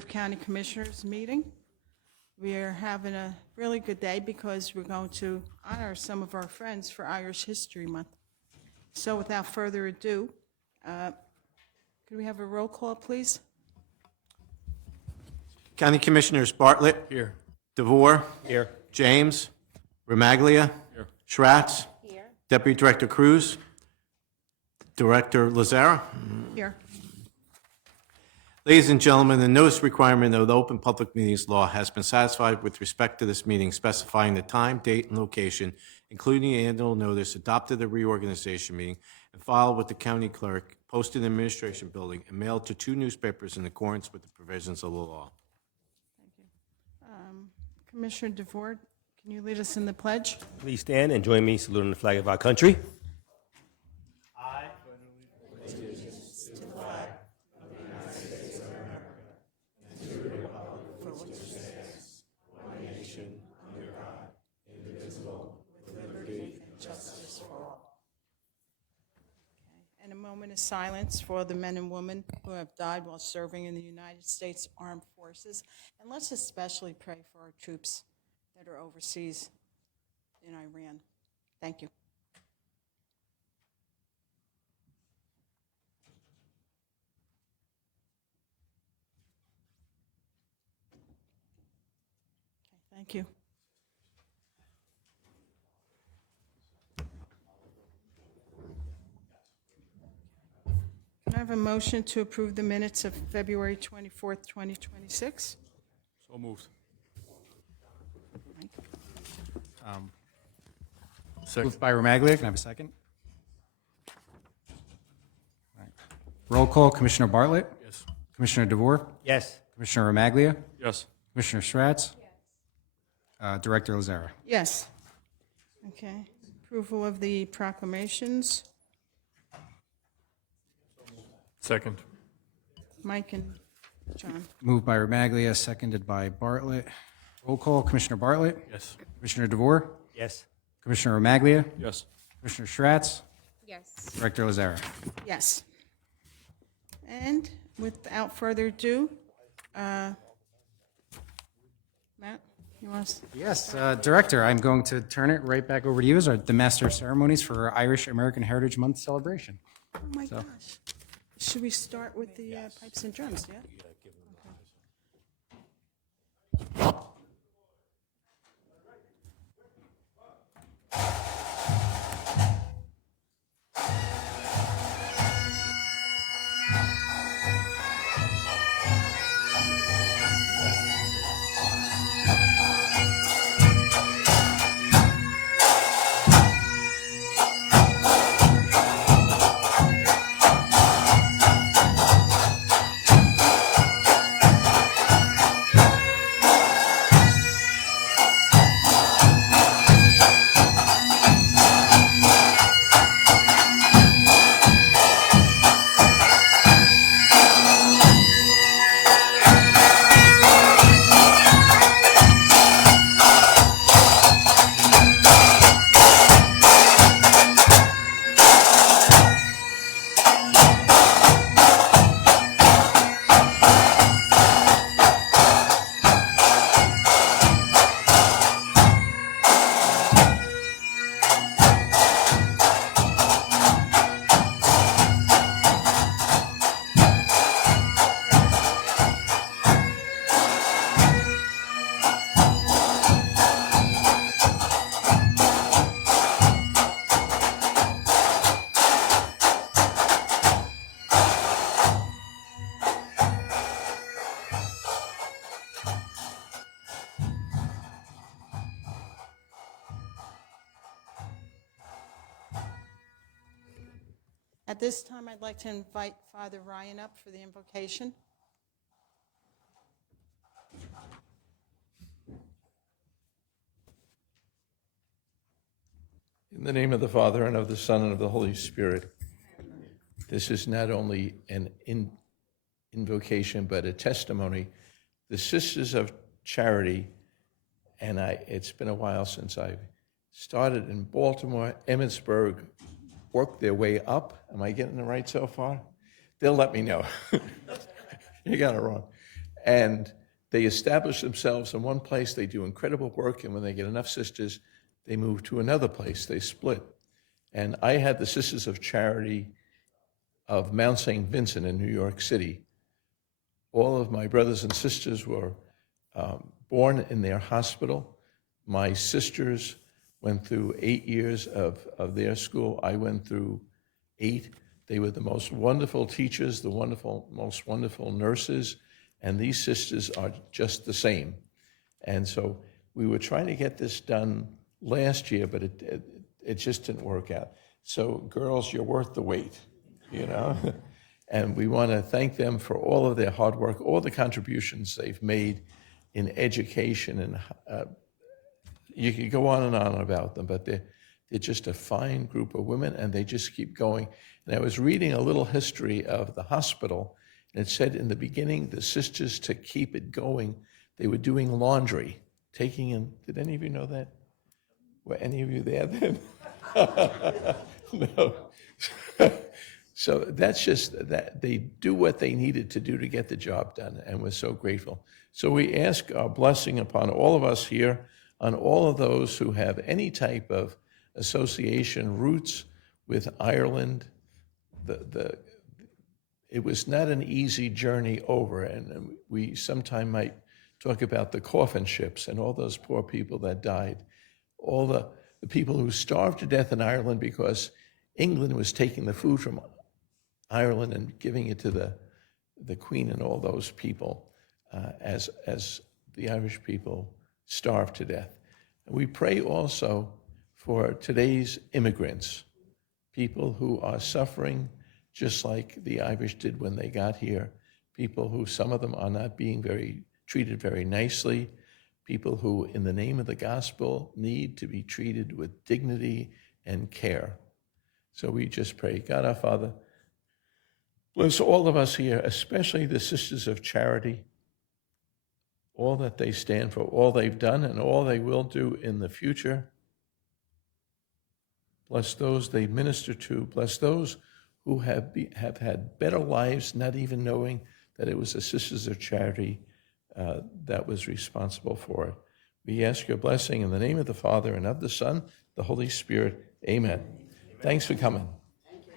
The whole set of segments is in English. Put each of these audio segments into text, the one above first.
County Commissioners meeting. We are having a really good day because we're going to honor some of our friends for Irish History Month. So without further ado, could we have a roll call, please? County Commissioners Bartlett. Here. DeVore. Here. James. Remaglia. Here. Schratz. Here. Deputy Director Cruz. Director Lazara. Here. Ladies and gentlemen, the notice requirement of the Open Public Meetings Law has been satisfied with respect to this meeting, specifying the time, date, and location, including the annual notice adopted at the reorganization meeting and filed with the county clerk, posted in the administration building, and mailed to 2 newspapers in accordance with the provisions of the law. Commissioner DeVore, can you lead us in the pledge? Please stand and join me saluting the flag of our country. And a moment of silence for the men and women who have died while serving in the United States Armed Forces. And let's especially pray for our troops that are overseas in Iran. Thank you. Okay, thank you. Can I have a motion to approve the minutes of February 24th, 2026? So moved. Moved by Remaglia. Can I have a second? All right. Roll call, Commissioner Bartlett. Yes. Commissioner DeVore. Yes. Commissioner Remaglia. Yes. Commissioner Schratz. Director Lazara. Yes. Okay. Approval of the proclamations. Second. Mike and John. Moved by Remaglia, seconded by Bartlett. Roll call, Commissioner Bartlett. Yes. Commissioner DeVore. Yes. Commissioner Remaglia. Yes. Commissioner Schratz. Yes. Director Lazara. Yes. And without further ado, Matt, you want us? Yes, Director, I'm going to turn it right back over to you as the Master of Ceremonies for our Irish American Heritage Month celebration. Oh, my gosh. Should we start with the pipes and drums, yeah? At this time, I'd like to invite Father Ryan up for the invocation. In the name of the Father, and of the Son, and of the Holy Spirit. This is not only an invocation, but a testimony. The Sisters of Charity, and it's been a while since I started in Baltimore, Emmitsburg, worked their way up. Am I getting it right so far? They'll let me know. You got it wrong. And they establish themselves in one place, they do incredible work, and when they get enough sisters, they move to another place, they split. And I had the Sisters of Charity of Mount St. Vincent in New York City. All of my brothers and sisters were born in their hospital. My sisters went through 8 years of their school. I went through 8. They were the most wonderful teachers, the most wonderful nurses, and these sisters are just the same. And so we were trying to get this done last year, but it just didn't work out. So girls, you're worth the wait, you know? And we want to thank them for all of their hard work, all the contributions they've made in education, and you could go on and on about them, but they're just a fine group of women, and they just keep going. And I was reading a little history of the hospital, and it said in the beginning, the sisters, to keep it going, they were doing laundry, taking in, did any of you know that? Were any of you there then? No. So that's just that they do what they needed to do to get the job done, and we're so grateful. So we ask our blessing upon all of us here, on all of those who have any type of association, roots with Ireland. It was not an easy journey over, and we sometime might talk about the coffin ships and all those poor people that died, all the people who starved to death in Ireland because England was taking the food from Ireland and giving it to the Queen and all those people as the Irish people starved to death. And we pray also for today's immigrants, people who are suffering just like the Irish did when they got here, people who, some of them are not being treated very nicely, people who, in the name of the gospel, need to be treated with dignity and care. So we just pray, God our Father, bless all of us here, especially the Sisters of Charity, all that they stand for, all they've done, and all they will do in the future. Bless those they minister to. Bless those who have had better lives, not even knowing that it was the Sisters of Charity that was responsible for it. We ask your blessing in the name of the Father, and of the Son, the Holy Spirit. Amen. Thanks for coming. Thank you.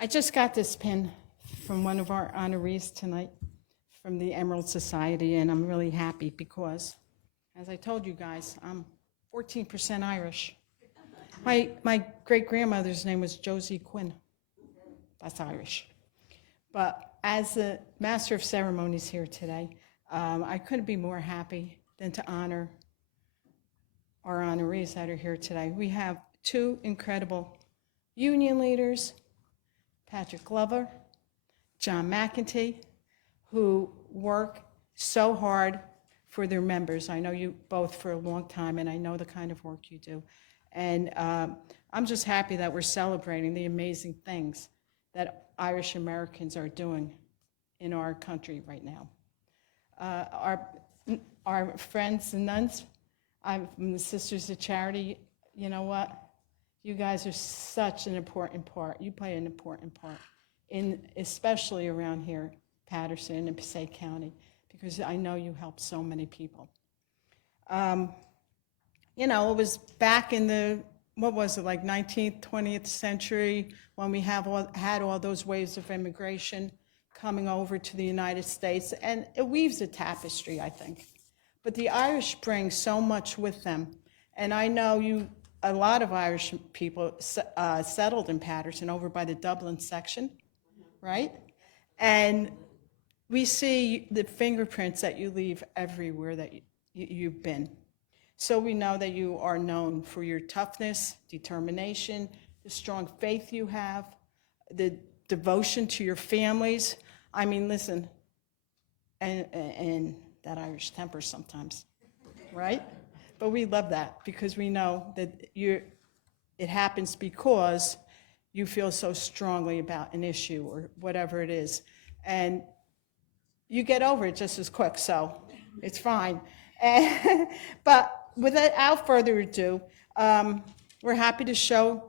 I just got this pin from one of our honorees tonight from the Emerald Society, and I'm really happy because, as I told you guys, I'm 14% Irish. My great-grandmother's name was Josie Quinn. That's Irish. But as the Master of Ceremonies here today, I couldn't be more happy than to honor our honorees that are here today. We have two incredible union leaders, Patrick Glover, John McEntee, who work so hard for their members. I know you both for a long time, and I know the kind of work you do. And I'm just happy that we're celebrating the amazing things that Irish Americans are doing in our country right now. Our friends and nuns, I'm from the Sisters of Charity. You know what? You guys are such an important part. You play an important part, especially around here, Paterson and Passaic County, because I know you help so many people. You know, it was back in the, what was it, like 19th, 20th century, when we had all those waves of immigration coming over to the United States, and it weaves a tapestry, I think. But the Irish bring so much with them, and I know a lot of Irish people settled in Paterson over by the Dublin section, right? And we see the fingerprints that you leave everywhere that you've been. So we know that you are known for your toughness, determination, the strong faith you have, the devotion to your families. I mean, listen, and that Irish temper sometimes, right? but we love that because we know that it happens because you feel so strongly about an issue or whatever it is. And you get over it just as quick, so it's fine. But without further ado, we're happy to show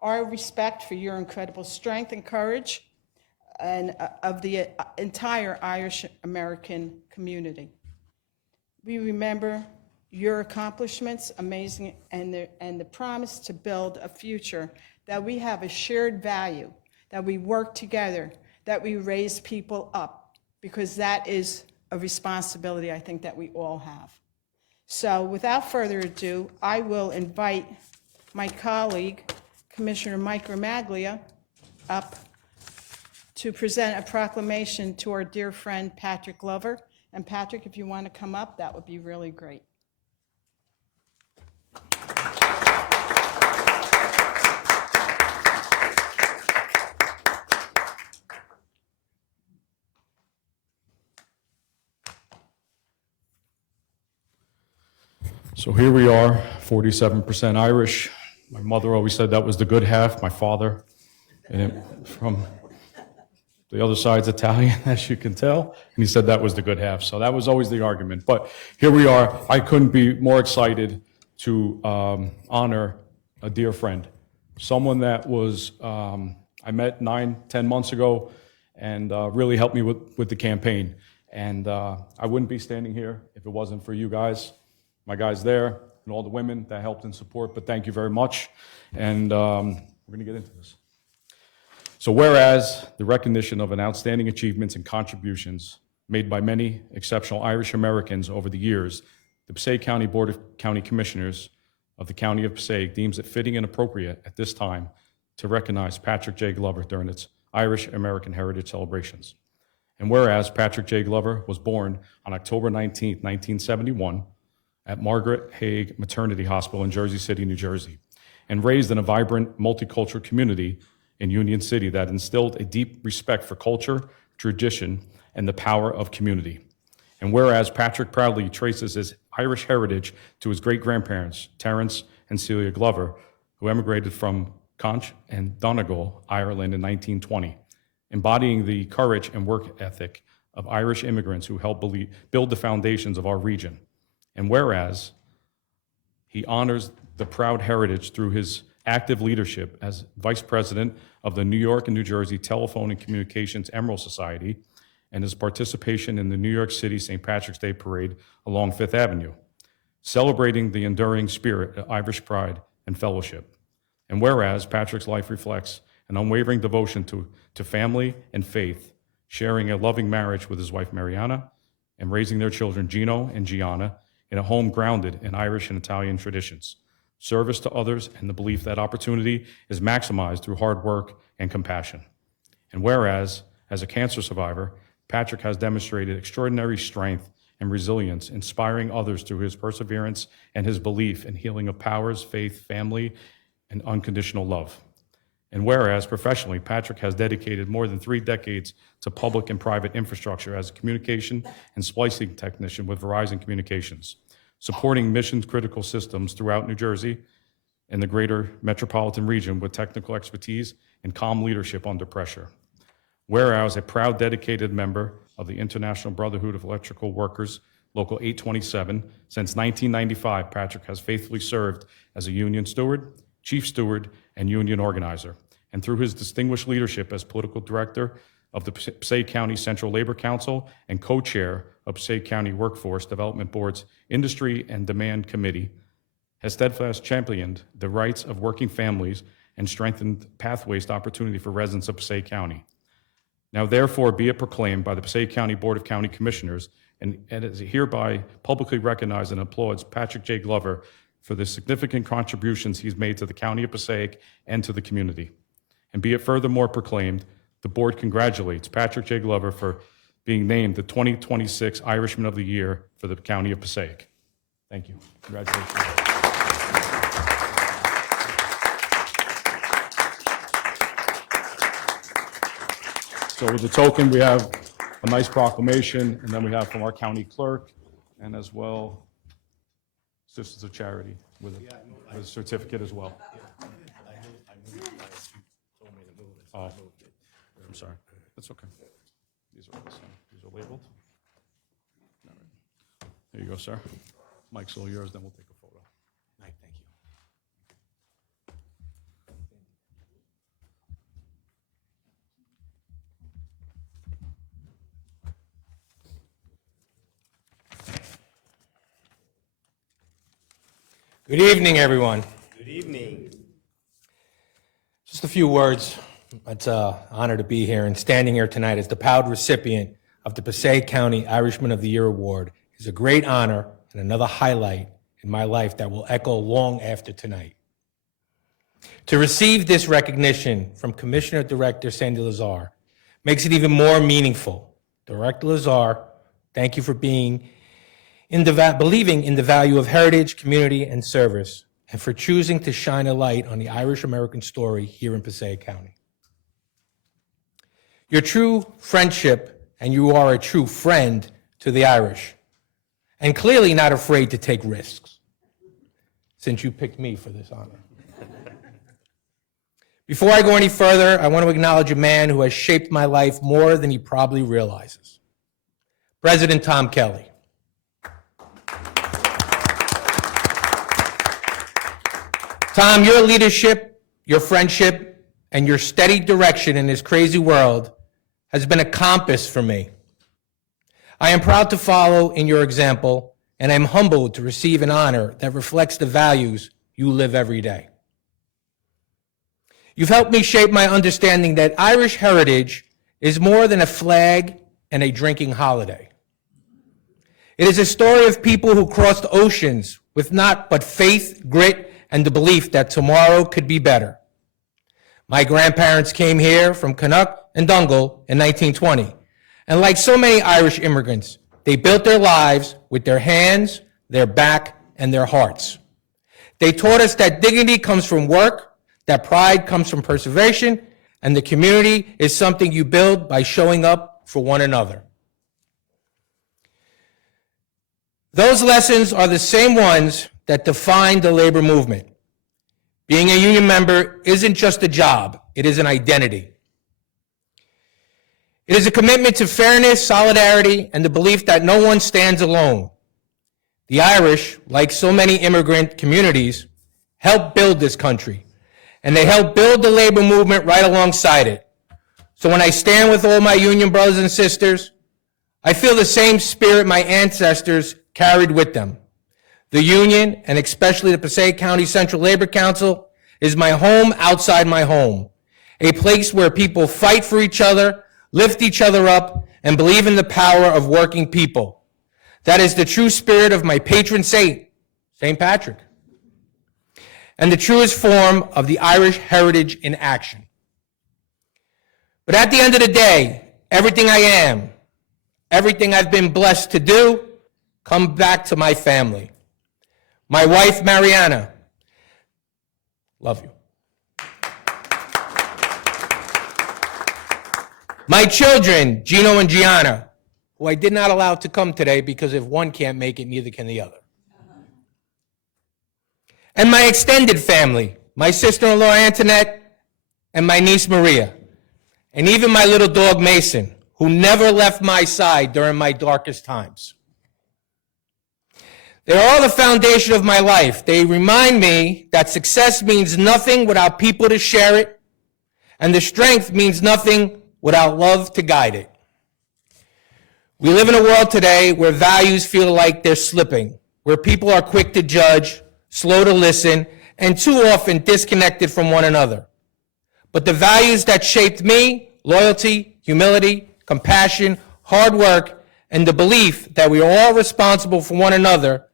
our respect for your incredible strength and courage and of the entire Irish American community. We remember your accomplishments, amazing, and the promise to build a future that we have a shared value, that we work together, that we raise people up, because that is a responsibility I think that we all have. So without further ado, I will invite my colleague, Commissioner Mike Gramaglia, up to present a proclamation to our dear friend Patrick Glover. And Patrick, if you want to come up, that would be really great. So here we are, 47% Irish. My mother always said that was the good half. My father, and from the other side's Italian, as you can tell, and he said that was the good half. So that was always the argument. But here we are. I couldn't be more excited to honor a dear friend, someone that was I met 9-10 months ago, and really helped me with the campaign. And I wouldn't be standing here if it wasn't for you guys. My guys there, and all the women that helped in support, but thank you very much. And we're going to get into this. So whereas the recognition of an outstanding achievements and contributions made by many exceptional Irish Americans over the years, the Passaic County Board of County Commissioners of the County of Passaic deems it fitting and appropriate at this time to recognize Patrick J. Glover during its Irish American Heritage celebrations. And whereas Patrick J. Glover was born on October 19, 1971, at Margaret Haig Maternity Hospital in Jersey City, New Jersey, and raised in a vibrant multicultural community in Union City that instilled a deep respect for culture, tradition, and the power of community. And whereas Patrick proudly traces his Irish heritage to his great-grandparents, Terence and Celia Glover, who emigrated from Conch and Donegal, Ireland in 1920, embodying the courage and work ethic of Irish immigrants who helped build the foundations of our region. And whereas he honors the proud heritage through his active leadership as Vice President of the New York and New Jersey Telephone and Communications Emerald Society, and his participation in the New York City St. Patrick's Day Parade along Fifth Avenue, celebrating the enduring spirit of Irish pride and fellowship. And whereas Patrick's life reflects an unwavering devotion to family and faith, sharing a loving marriage with his wife Mariana, and raising their children Gino and Gianna in a home grounded in Irish and Italian traditions, service to others, and the belief that opportunity is maximized through hard work and compassion. And whereas, as a cancer survivor, Patrick has demonstrated extraordinary strength and resilience, inspiring others through his perseverance and his belief in healing of powers, faith, family, and unconditional love. And whereas professionally, Patrick has dedicated more than 3 decades to public and private infrastructure as a communication and splicing technician with Verizon Communications, supporting mission-critical systems throughout New Jersey and the greater metropolitan region with technical expertise and calm leadership under pressure. Whereas a proud dedicated member of the International Brotherhood of Electrical Workers, Local 827, since 1995, Patrick has faithfully served as a union steward, chief steward, and union organizer. And through his distinguished leadership as political director of the Passaic County Central Labor Council and co-chair of Passaic County Workforce Development Board's Industry and Demand Committee, has steadfast championed the rights of working families and strengthened pathways to opportunity for residents of Passaic County. Now therefore be it proclaimed by the Passaic County Board of County Commissioners, and is hereby publicly recognized and applauds Patrick J. Glover for the significant contributions he's made to the County of Passaic and to the community. And be it furthermore proclaimed, the board congratulates Patrick J. Glover for being named the 2026 Irishman of the Year for the County of Passaic. Thank you. Congratulations. So with the token, we have a nice proclamation, and then we have from our county clerk, and as well Sisters of Charity with a certificate as well. Oh, I'm sorry. That's okay. These are all the same. These are labeled. All right. There you go, sir. Mike's all yours, then we'll take a photo. Mike, thank you. Good evening, everyone. Good evening. Just a few words. It's an honor to be here, and standing here tonight as the proud recipient of the Passaic County Irishman of the Year Award is a great honor and another highlight in my life that will echo long after tonight. To receive this recognition from Commissioner Director Sandy Lazar makes it even more meaningful. Director Lazar, thank you for believing in the value of heritage, community, and service, and for choosing to shine a light on the Irish-American story here in Passaic County. Your true friendship, and you are a true friend to the Irish, and clearly not afraid to take risks, since you picked me for this honor. Before I go any further, I want to acknowledge a man who has shaped my life more than he probably realizes. President Tom Kelly. Tom, your leadership, your friendship, and your steady direction in this crazy world has been a compass for me. I am proud to follow in your example, and I'm humbled to receive an honor that reflects the values you live every day. You've helped me shape my understanding that Irish heritage is more than a flag and a drinking holiday. It is a story of people who crossed oceans with not but faith, grit, and the belief that tomorrow could be better. My grandparents came here from Canuck and Dungal in 1920, and like so many Irish immigrants, they built their lives with their hands, their back, and their hearts. They taught us that dignity comes from work, that pride comes from perseverance, and the community is something you build by showing up for one another. Those lessons are the same ones that define the labor movement. Being a union member isn't just a job, it is an identity. It is a commitment to fairness, solidarity, and the belief that no one stands alone. The Irish, like so many immigrant communities, helped build this country, and they helped build the labor movement right alongside it. So when I stand with all my union brothers and sisters, I feel the same spirit my ancestors carried with them. The union, and especially the Passaic County Central Labor Council, is my home outside my home, a place where people fight for each other, lift each other up, and believe in the power of working people. That is the true spirit of my patron saint, St. Patrick, and the truest form of the Irish heritage in action. But at the end of the day, everything I am, everything I've been blessed to do, come back to my family. My wife, Mariana, love you. My children, Gino and Gianna, who I did not allow to come today because if one can't make it, neither can the other. And my extended family, my sister-in-law Antoinette and my niece Maria, and even my little dog Mason, who never left my side during my darkest times. They are all the foundation of my life. They remind me that success means nothing without people to share it, and the strength means nothing without love to guide it. We live in a world today where values feel like they're slipping, where people are quick to judge, slow to listen, and too often disconnected from one another. But the values that shaped me, loyalty, humility, compassion, hard work, and the belief that we are all responsible for one another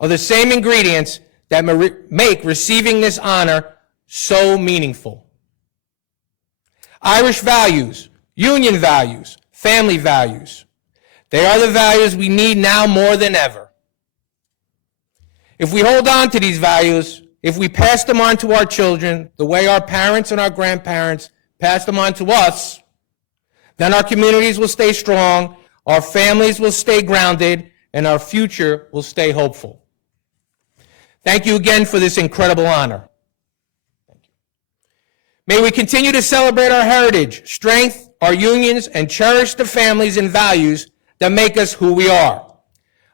are the same ingredients that make receiving this honor so meaningful. Irish values, union values, family values. They are the values we need now more than ever. If we hold on to these values, if we pass them on to our children the way our parents and our grandparents passed them on to us, then our communities will stay strong, our families will stay grounded, and our future will stay hopeful. Thank you again for this incredible honor. Thank you. May we continue to celebrate our heritage, strength, our unions, and cherish the families and values that make us who we are.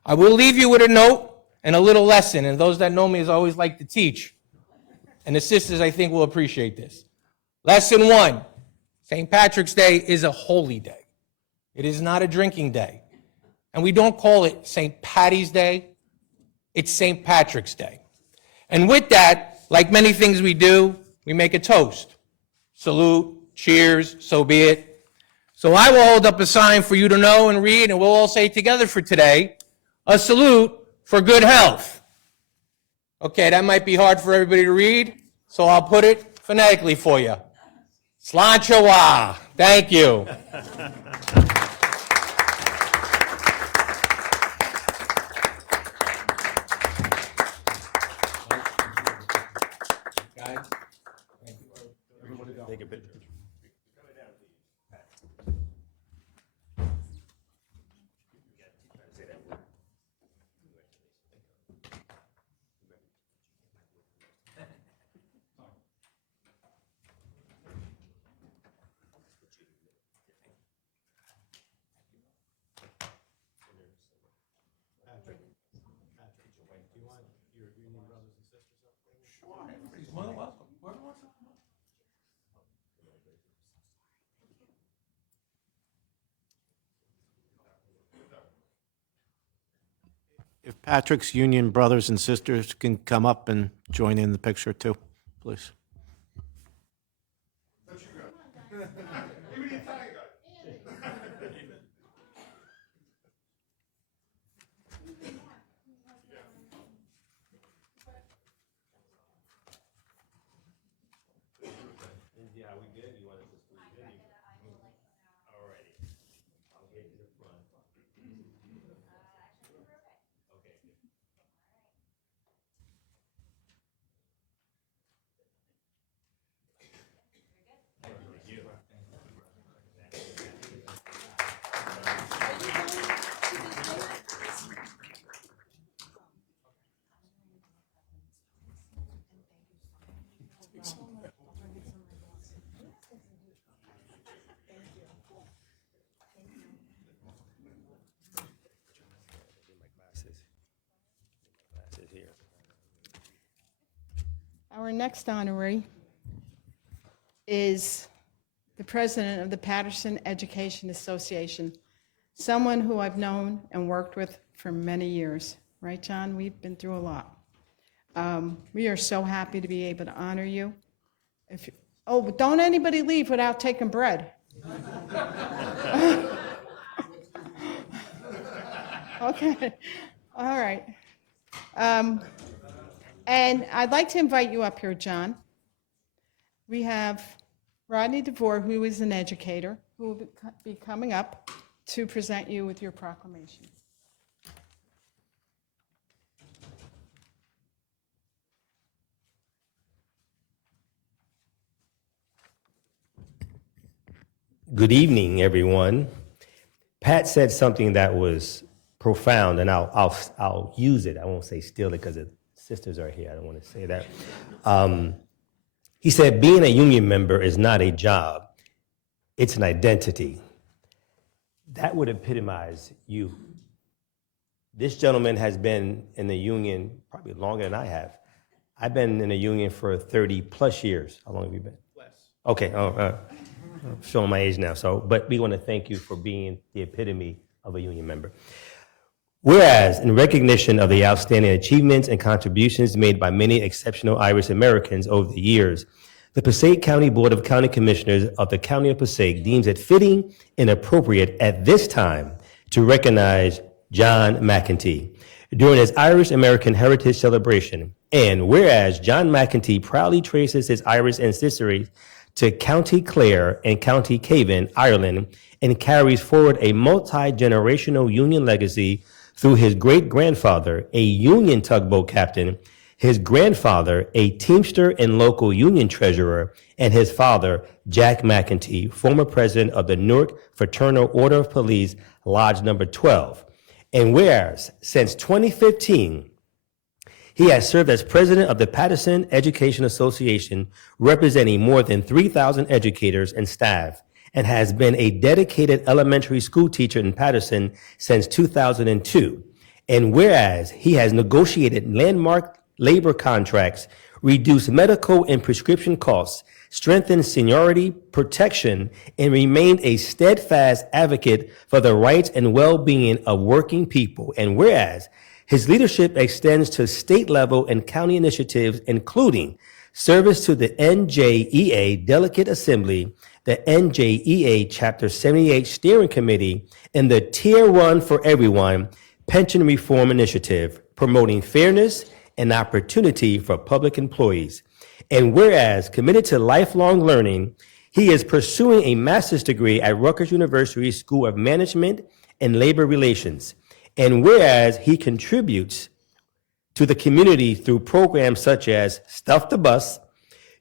I will leave you with a note and a little lesson, and those that know me, as I always like to teach, and the sisters, I think, will appreciate this. Lesson 1, St. Patrick's Day is a holy day. It is not a drinking day. And we don't call it St. Patty's Day, it's St. Patrick's Day. And with that, like many things we do, we make a toast. Salute, cheers, so be it. So I will hold up a sign for you to know and read, and we'll all say together for today, a salute for good health. Okay, that might be hard for everybody to read, so I'll put it phonetically for you. Slanchawa. Thank you. Take a picture. If Patrick's Union brothers and sisters can come up and join in the picture too, please. Our next honoree is the president of the Paterson Education Association, someone who I've known and worked with for many years. Right, John? We've been through a lot. We are so happy to be able to honor you. But don't anybody leave without taking bread. Okay, all right. And I'd like to invite you up here, John. We have Rodney DeVore, who is an educator, who will be coming up to present you with your proclamation. Good evening, everyone. Pat said something that was profound, and I'll use it. I won't say steal it because the sisters are here. I don't want to say that. He said, being a union member is not a job. It's an identity. That would epitomize you. This gentleman has been in the union probably longer than I have. I've been in the union for 30 plus years. How long have you been? Less. Okay. I'm showing my age now. But we want to thank you for being the epitome of a union member. Whereas, in recognition of the outstanding achievements and contributions made by many exceptional Irish Americans over the years, the Passaic County Board of County Commissioners of the County of Passaic deems it fitting and appropriate at this time to recognize John McEntee during his Irish American Heritage Celebration. And whereas John McEntee proudly traces his Irish ancestry to County Clare and County Cavan, Ireland, and carries forward a multi-generational union legacy through his great-grandfather, a Union tugboat captain, his grandfather, a teamster and local union treasurer, and his father, Jack McEntee, former president of the Newark Fraternal Order of Police, Lodge Number 12. And whereas, since 2015, He has served as president of the Paterson Education Association, representing more than 3,000 educators and staff, and has been a dedicated elementary school teacher in Paterson since 2002. And whereas he has negotiated landmark labor contracts, reduced medical and prescription costs, strengthened seniority protection, and remained a steadfast advocate for the rights and well-being of working people. And whereas his leadership extends to state level and county initiatives, including service to the NJEA Delegate Assembly, the NJEA Chapter 78 Steering Committee, and the Tier 1 for Everyone Pension Reform Initiative, promoting fairness and opportunity for public employees. And whereas committed to lifelong learning, he is pursuing a master's degree at Rutgers University School of Management and Labor Relations. And whereas he contributes to the community through programs such as Stuff the Bus,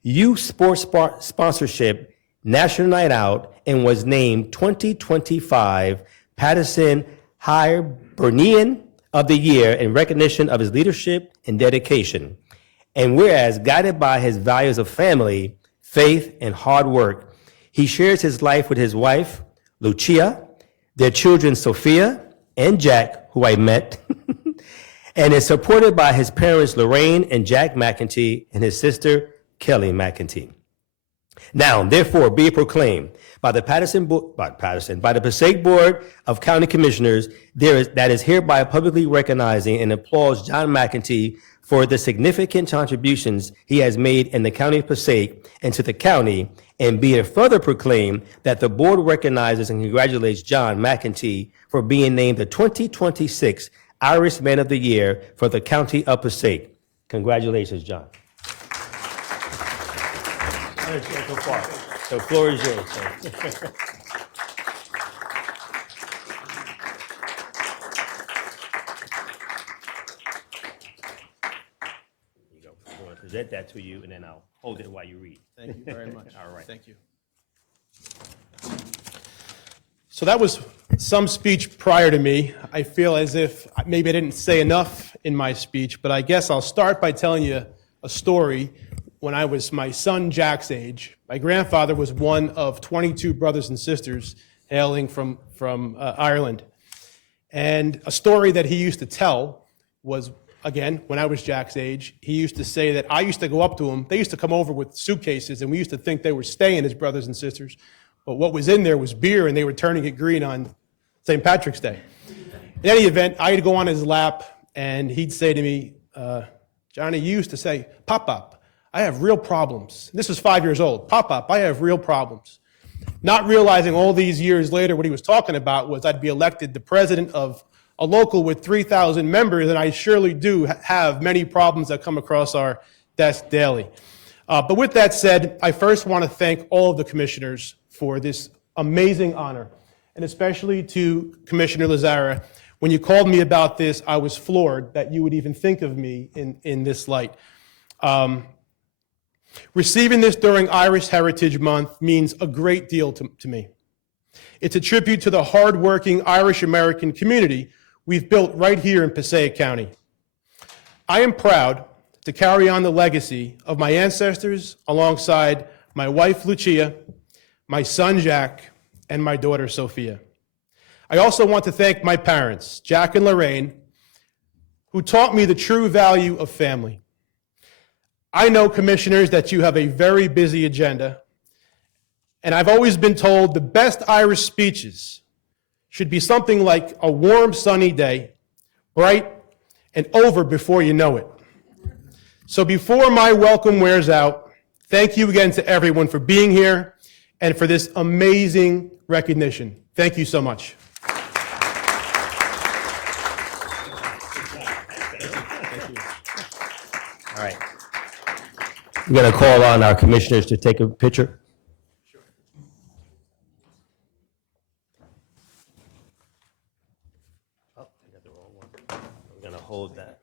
Youth Sports Sponsorship, National Night Out, and was named 2025 Paterson Hibernian of the Year in recognition of his leadership and dedication. And whereas guided by his values of family, faith, and hard work, he shares his life with his wife, Lucia, their children, Sophia and Jack, who I met, and is supported by his parents, Lorraine and Jack McEntee, and his sister, Kelly McEntee. Now, therefore, be it proclaimed by the Passaic Board of County Commissioners, that is hereby publicly recognizing and applauds John McEntee for the significant contributions he has made in the County of Passaic and to the county, and be it further proclaimed that the board recognizes and congratulates John McEntee for being named the 2026 Irish Man of the Year for the County of Passaic. Congratulations, John. The floor is yours, sir. I'm going to present that to you, and then I'll hold it while you read. Thank you very much. All right. Thank you. So that was some speech prior to me. I feel as if maybe I didn't say enough in my speech, but I guess I'll start by telling you a story. When I was my son Jack's age, my grandfather was one of 22 brothers and sisters hailing from Ireland. And a story that he used to tell was, again, when I was Jack's age, he used to say that I used to go up to him. They used to come over with suitcases, and we used to think they were staying as brothers and sisters. But what was in there was beer, and they were turning it green on St. Patrick's Day. In any event, I'd go on his lap, and he'd say to me, Johnny, you used to say, Pop-Pop, I have real problems. This was 5 years old. Pop-Pop, I have real problems. Not realizing all these years later what he was talking about was I'd be elected the president of a local with 3,000 members, and I surely do have many problems that come across our desk daily. But with that said, I first want to thank all of the commissioners for this amazing honor, and especially to Commissioner Lazara. When you called me about this, I was floored that you would even think of me in this light. Receiving this during Irish Heritage Month means a great deal to me. It's a tribute to the hardworking Irish-American community we've built right here in Passaic County. I am proud to carry on the legacy of my ancestors alongside my wife, Lucia, my son, Jack, and my daughter, Sophia. I also want to thank my parents, Jack and Lorraine, who taught me the true value of family. I know, commissioners, that you have a very busy agenda, and I've always been told the best Irish speeches should be something like a warm, sunny day, bright, and over before you know it. So before my welcome wears out, thank you again to everyone for being here and for this amazing recognition. Thank you so much. All right. We're going to call on our commissioners to take a picture. Oh, I got the wrong one. We're going to hold that.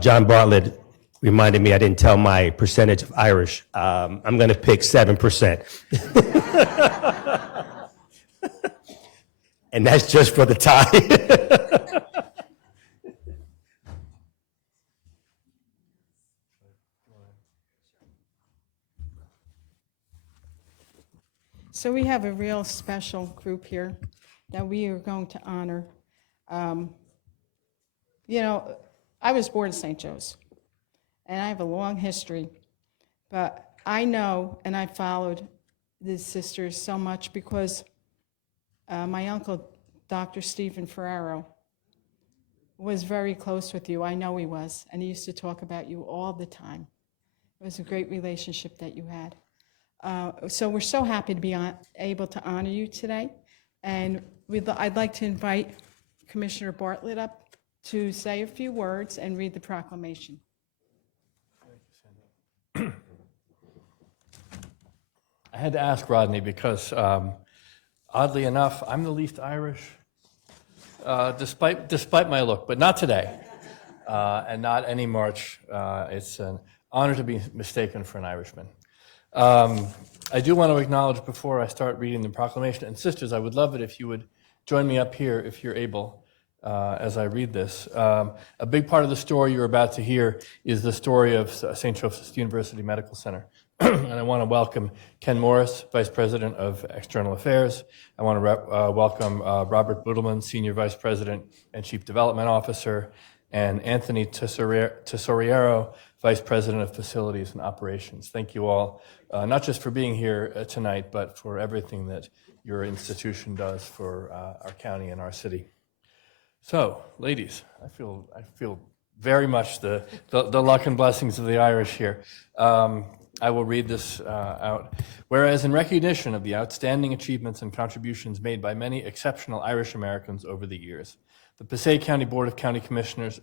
John Bartlett reminded me I didn't tell my percentage of Irish. I'm going to pick 7%. And that's just for the tie. So we have a real special group here that we are going to honor. You know, I was born in St. Joe's, and I have a long history, but I know and I followed these sisters so much because my uncle, Dr. Stephen Ferraro, was very close with you. I know he was, and he used to talk about you all the time. It was a great relationship that you had. So we're so happy to be able to honor you today. And I'd like to invite Commissioner Bartlett up to say a few words and read the proclamation. I had to ask Rodney because, oddly enough, I'm the least Irish, despite my look, but not today, and not any march. It's an honor to be mistaken for an Irishman. I do want to acknowledge before I start reading the proclamation, and sisters, I would love it if you would join me up here if you're able as I read this. A big part of the story you're about to hear is the story of St. Joseph's University Medical Center. And I want to welcome Ken Morris, Vice President of External Affairs. I want to welcome Robert Budelman, Senior Vice President and Chief Development Officer, and Anthony Tesoriero, Vice President of Facilities and Operations. Thank you all, not just for being here tonight, but for everything that your institution does for our county and our city. So, ladies, I feel very much the luck and blessings of the Irish here. I will read this out. Whereas in recognition of the outstanding achievements and contributions made by many exceptional Irish Americans over the years, the Passaic County Board of County Commissioners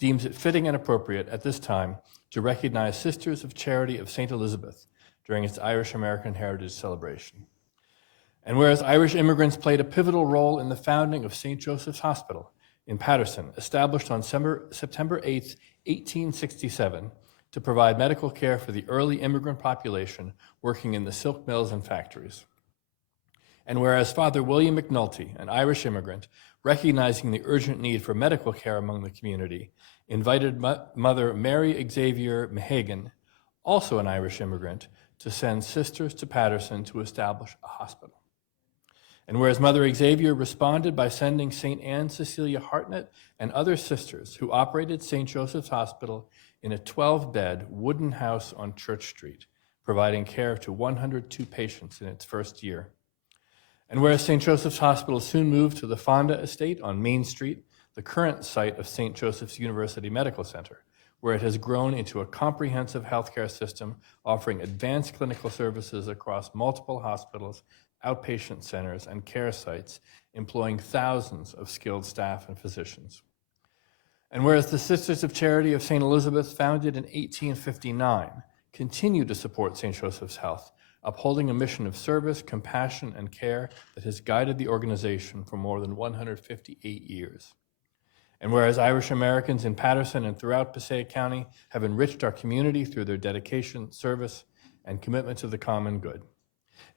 deems it fitting and appropriate at this time to recognize Sisters of Charity of St. Elizabeth during its Irish American Heritage Celebration. And whereas Irish immigrants played a pivotal role in the founding of St. Joseph's Hospital in Paterson, established on September 8, 1867, to provide medical care for the early immigrant population working in the silk mills and factories. And whereas Father William McNulty, an Irish immigrant, recognizing the urgent need for medical care among the community, invited Mother Mary Xavier Mahagan, also an Irish immigrant, to send sisters to Paterson to establish a hospital. And whereas Mother Xavier responded by sending St. Anne Cecilia Hartnett and other sisters who operated St. Joseph's Hospital in a 12-bed wooden house on Church Street, providing care to 102 patients in its first year. And whereas St. Joseph's Hospital soon moved to the Fonda Estate on Main Street, the current site of St. Joseph's University Medical Center, where it has grown into a comprehensive healthcare system offering advanced clinical services across multiple hospitals, outpatient centers, and care sites, employing thousands of skilled staff and physicians. And whereas the Sisters of Charity of St. Elizabeth, founded in 1859, continue to support St. Joseph's Health, upholding a mission of service, compassion, and care that has guided the organization for more than 158 years. And whereas Irish Americans in Paterson and throughout Passaic County have enriched our community through their dedication, service, and commitment to the common good.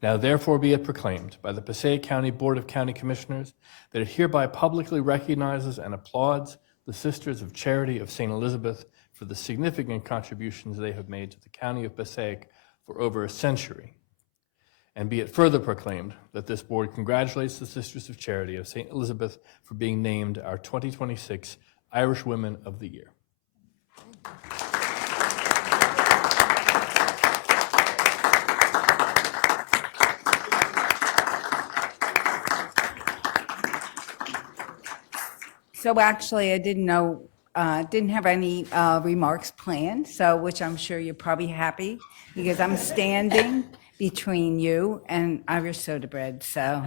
Now therefore be it proclaimed by the Passaic County Board of County Commissioners that it hereby publicly recognizes and applauds the Sisters of Charity of St. Elizabeth for the significant contributions they have made to the County of Passaic for over a century. And be it further proclaimed that this board congratulates the Sisters of Charity of St. Elizabeth for being named our 2026 Irish Women of the Year. So actually, I didn't have any remarks planned, so which I'm sure you're probably happy because I'm standing between you and Irish soda bread. So,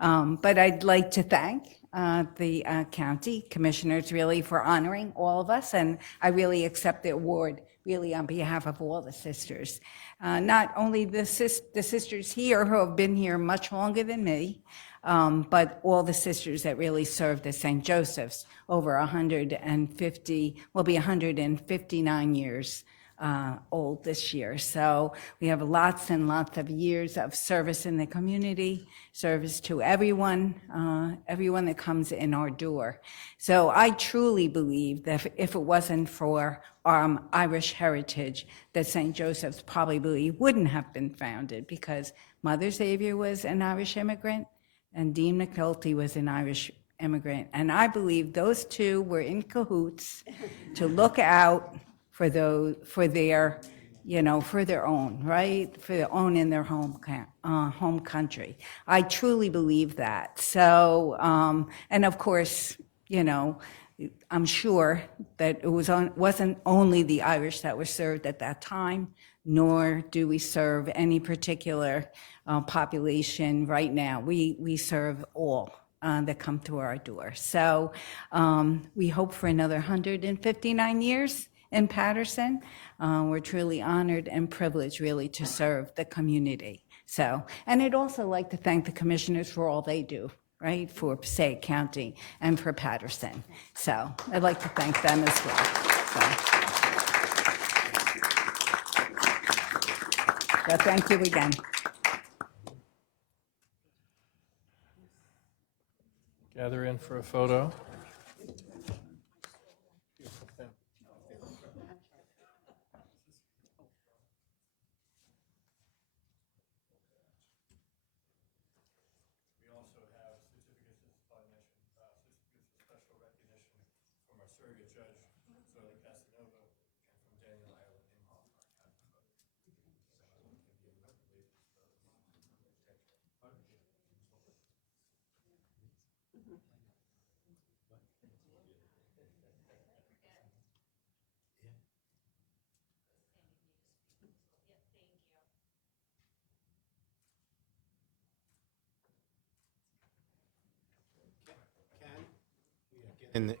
but I'd like to thank the county commissioners really for honoring all of us, and I really accept the award really on behalf of all the sisters. Not only the sisters here who have been here much longer than me, but all the sisters that really served at St. Joseph's over 150, will be 159 years old this year. So we have lots and lots of years of service in the community, service to everyone, everyone that comes in our door. So I truly believe that if it wasn't for Irish heritage, that St. Joseph's probably wouldn't have been founded, because Mother Xavier was an Irish immigrant and Dean McNulty was an Irish immigrant. And I believe those two were in cahoots to look out for their own, right? For their own in their home country. I truly believe that. So, and of course, I'm sure that it wasn't only the Irish that were served at that time, nor do we serve any particular population right now. We serve all that come through our door. So we hope for another 159 years in Paterson. We're truly honored and privileged, really, to serve the community. So, and I'd also like to thank the commissioners for all they do, right, for Passaic County and for Paterson. So I'd like to thank them as well. So thank you again. Gather in for a photo. And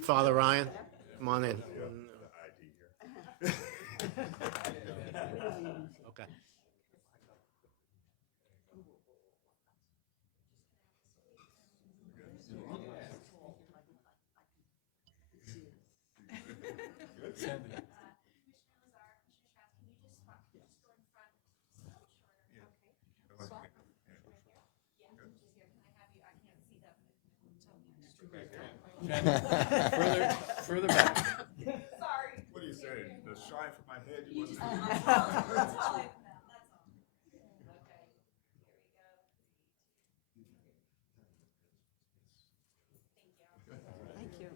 Father Ryan, come on in. Okay. Further back. What do you say? The shine from my head? You wasn't. Thank you.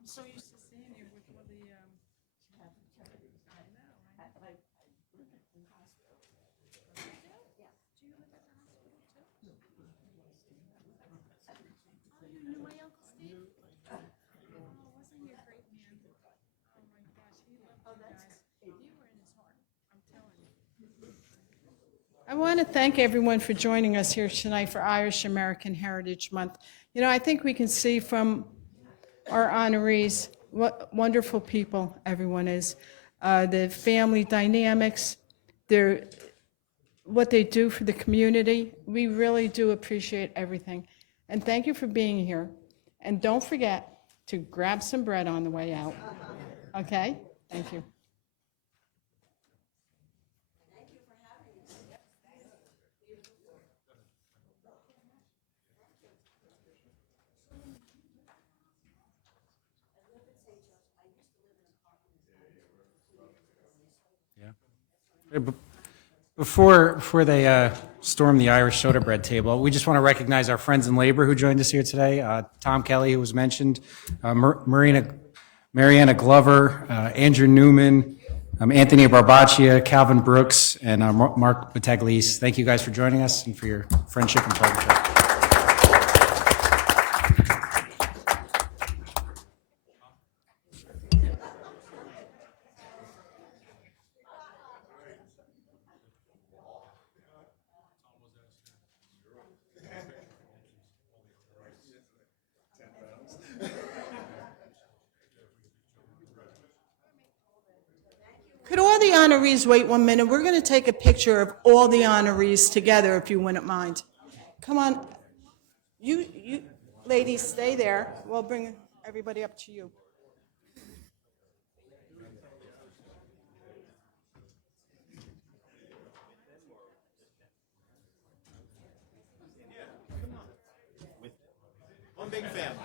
I'm so used to seeing you with all the, I want to thank everyone for joining us here tonight for Irish American Heritage Month. I think we can see from our honorees what wonderful people everyone is. The family dynamics, what they do for the community. We really do appreciate everything. And thank you for being here. And don't forget to grab some bread on the way out. Okay? Thank you. Before they storm the Irish soda bread table, we just want to recognize our friends in labor who joined us here today. Tom Kelly, who was mentioned, Mariana Glover, Andrew Newman, Anthony Barbaccia, Calvin Brooks, and Mark Bateglise. Thank you guys for joining us and for your friendship and partnership. Could all the honorees wait 1 minute? We're going to take a picture of all the honorees together, if you wouldn't mind. Come on. You ladies, stay there. We'll bring everybody up to you. One big family.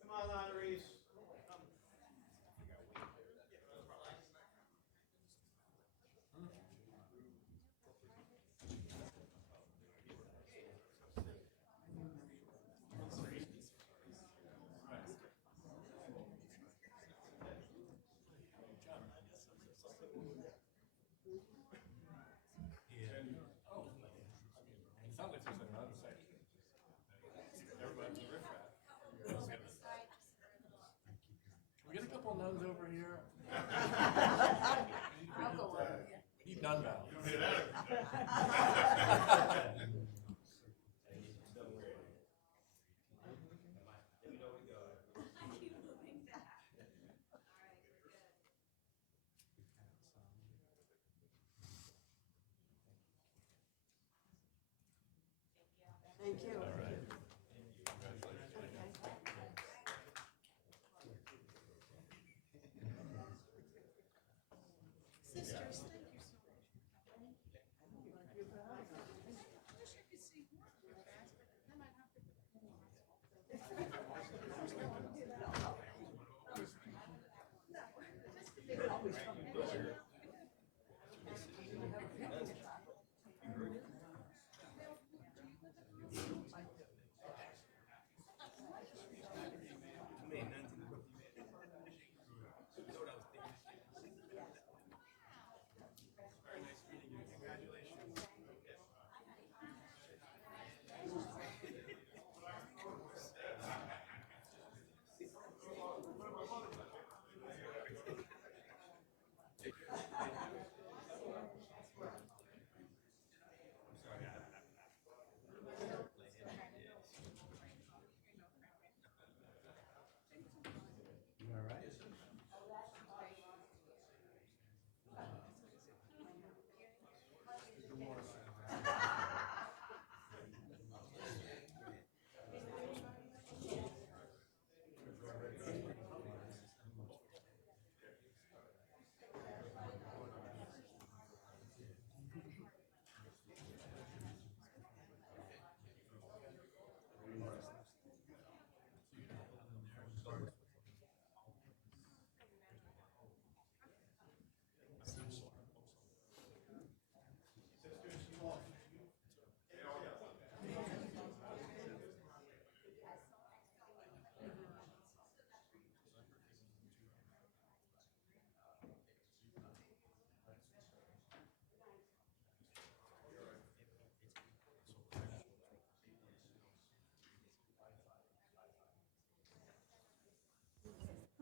Come on, honorees. Can we get a couple nuns over here? Need nun vows.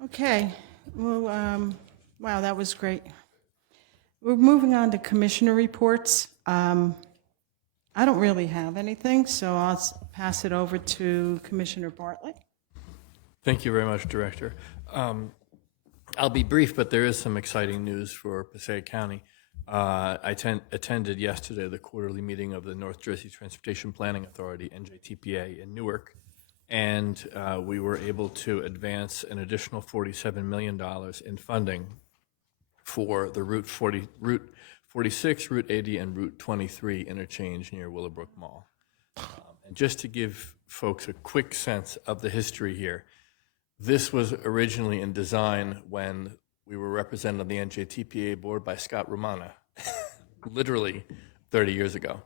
Okay. Well, wow, that was great. We're moving on to commissioner reports. I don't really have anything, so I'll pass it over to Commissioner Bartlett. Thank you very much, Director. I'll be brief, but there is some exciting news for Passaic County. I attended yesterday the quarterly meeting of the North Jersey Transportation Planning Authority, NJTPA, in Newark, and we were able to advance an additional $47 million in funding for the Route 46, Route 80, and Route 23 interchange near Willowbrook Mall. And just to give folks a quick sense of the history here, this was originally in design when we were represented on the NJTPA board by Scott Romana, literally 30 years ago.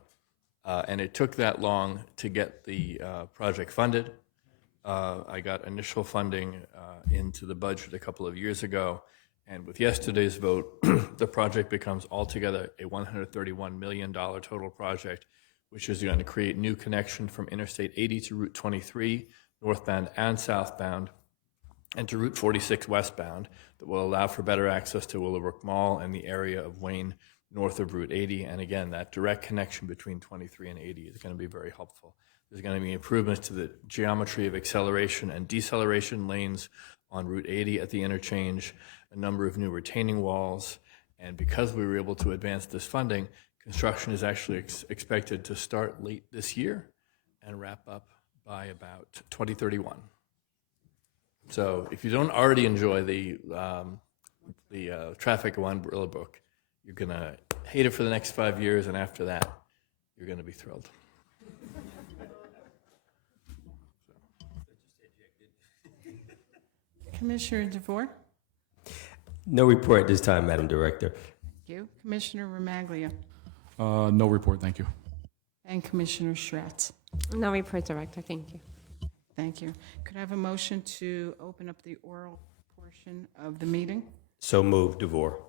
And it took that long to get the project funded. I got initial funding into the budget a couple of years ago, and with yesterday's vote, the project becomes altogether a $131 million total project, which is going to create new connection from Interstate 80 to Route 23, northbound and southbound, and to Route 46 westbound that will allow for better access to Willowbrook Mall and the area of Wayne north of Route 80. And again, that direct connection between 23 and 80 is going to be very helpful. There's going to be improvements to the geometry of acceleration and deceleration lanes on Route 80 at the interchange, a number of new retaining walls, and because we were able to advance this funding, construction is actually expected to start late this year and wrap up by about 2031. So if you don't already enjoy the traffic around Willowbrook, you're going to hate it for the next 5 years, and after that, you're going to be thrilled. Commissioner DeVore? No report at this time, Madam Director. Thank you. Commissioner Remaglia? No report, thank you. And Commissioner Schratz? No report, Director. Thank you. Thank you. Could I have a motion to open up the oral portion of the meeting? So moved, DeVore.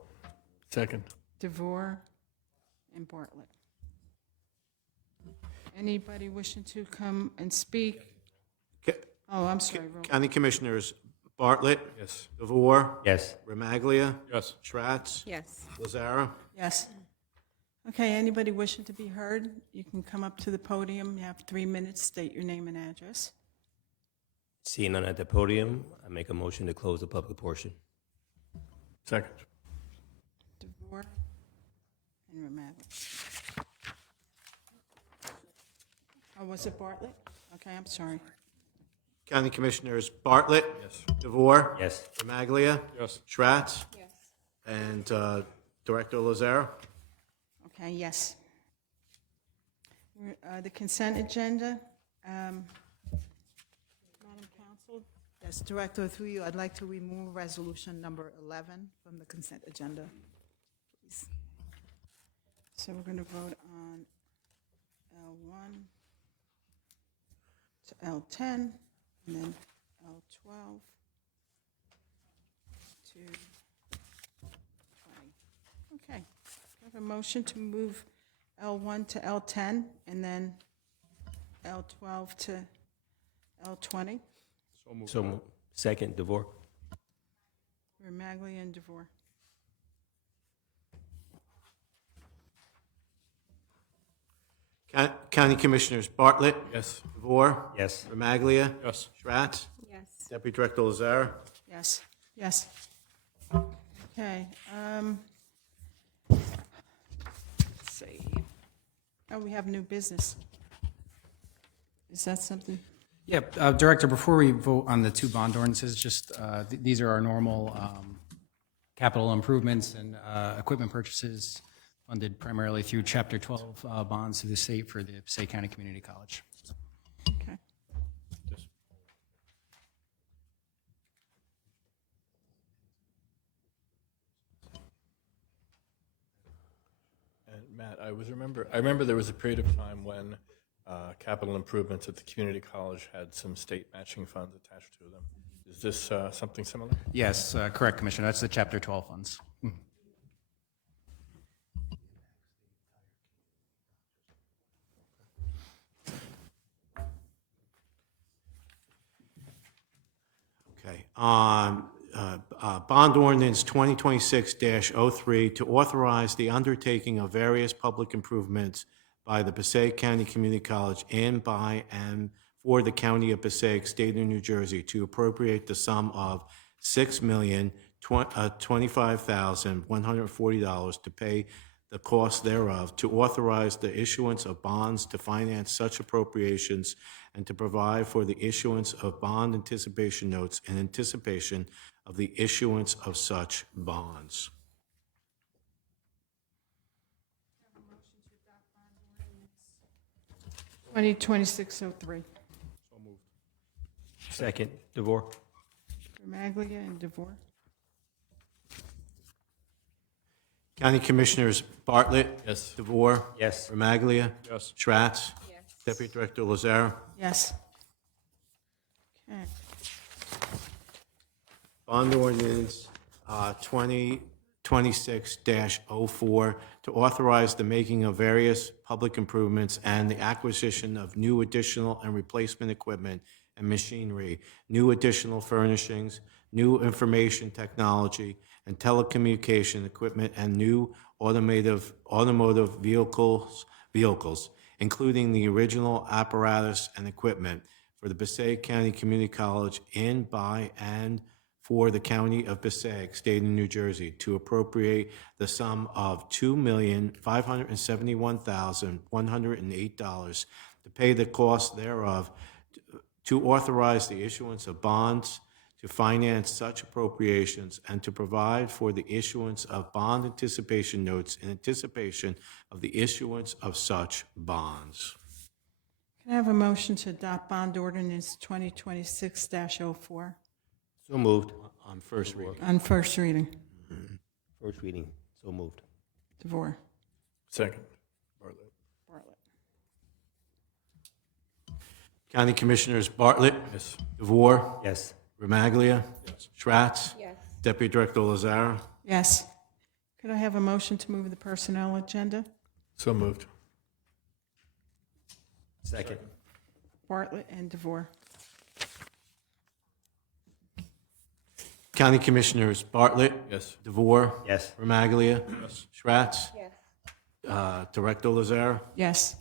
Second. DeVore and Bartlett. Anybody wishing to come and speak? Oh, I'm sorry. roll- County Commissioners Bartlett. Yes. DeVore. Yes. Remaglia. Yes. Schratz. Yes. Lazara. Yes. Okay, anybody wishing to be heard, you can come up to the podium. You have 3 minutes. State your name and address. Seeing none at the podium, I make a motion to close the public portion. Second. DeVore and Remaglia. Oh, was it Bartlett? Okay, I'm sorry. County Commissioners Bartlett. Yes. DeVore. Yes. Remaglia. Yes. Schratz. Yes. And Director Lazara. Okay, yes. The consent agenda. Madam Counsel? Yes, Director, through you, I'd like to remove resolution number 11 from the consent agenda, please. So we're going to vote on L1 to L10, and then L12 to 20. Okay. I have a motion to move L1 to L10, and then L12 to L20. So moved. Second, DeVore. Remaglia and DeVore. County Commissioners Bartlett. Yes. DeVore. Yes. Remaglia. Yes. Schratz. Yes. Deputy Director Lazara. Yes, yes. Okay, let's see. Oh, we have new business. Is that something? Yeah, Director, before we vote on the 2 bond ordinances, just, these are our normal capital improvements and equipment purchases funded primarily through Chapter 12 bonds through the state for the Passaic County Community College. Okay. And Matt, I remember there was a period of time when capital improvements at the community college had some state matching funds attached to them. Is this something similar? Yes, correct, Commissioner, that's the Chapter 12 funds. Okay. Bond Ordinance 2026-03 to authorize the undertaking of various public improvements by the Passaic County Community College in, by, and for the County of Passaic, State of New Jersey, to appropriate the sum of $6,025,140 to pay the cost thereof, to authorize the issuance of bonds to finance such appropriations, and to provide for the issuance of bond anticipation notes in anticipation of the issuance of such bonds. 2026-03. Second, DeVore. Remaglia and DeVore. County Commissioners Bartlett. Yes. DeVore. Yes. Remaglia. Yes. Schratz. Yes. Deputy Director Lazare. Yes. Okay. Bond ordinance 2026-04 to authorize the making of various public improvements and the acquisition of new additional and replacement equipment and machinery, new additional furnishings, new information technology, and telecommunication equipment and new automotive vehicles, including the original apparatus and equipment for the Passaic County Community College in, by, and for the County of Passaic, State of New Jersey, to appropriate the sum of $2,571,108 to pay the cost thereof, to authorize the issuance of bonds to finance such appropriations, and to provide for the issuance of bond anticipation notes in anticipation of the issuance of such bonds. Can I have a motion to adopt bond ordinance 2026-04 So moved. On first reading. on first reading? First reading, so moved. DeVore. Second. Bartlett. County Commissioners Bartlett. Yes. DeVore. Yes. Remaglia. Schratz. Yes. Deputy Director Lazara. Yes. Could I have a motion to move the personnel agenda? So moved. Second. Bartlett and DeVore. County Commissioners Bartlett. Yes. DeVore. Yes. Remaglia. Schratz. Yes. Director Lazara. Yes.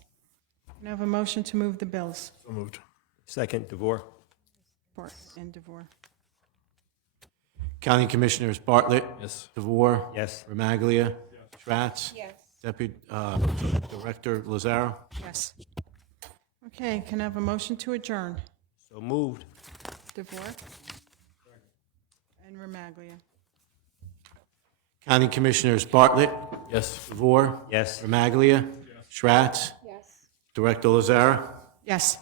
Can I have a motion to move the bills? So moved. Second, DeVore. Bartlett and DeVore. County Commissioners Bartlett. Yes. DeVore. Yes. Remaglia. Schratz. Yes. Deputy Director Lazara. Yes. Okay, can I have a motion to adjourn? So moved. DeVore. And Remaglia. County Commissioners Bartlett. Yes. DeVore. Yes. Remaglia. Schratz. Yes. Director Lazara. Yes.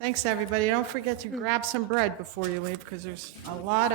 Thanks, everybody. Don't forget to grab some bread before you leave, because there's a lot of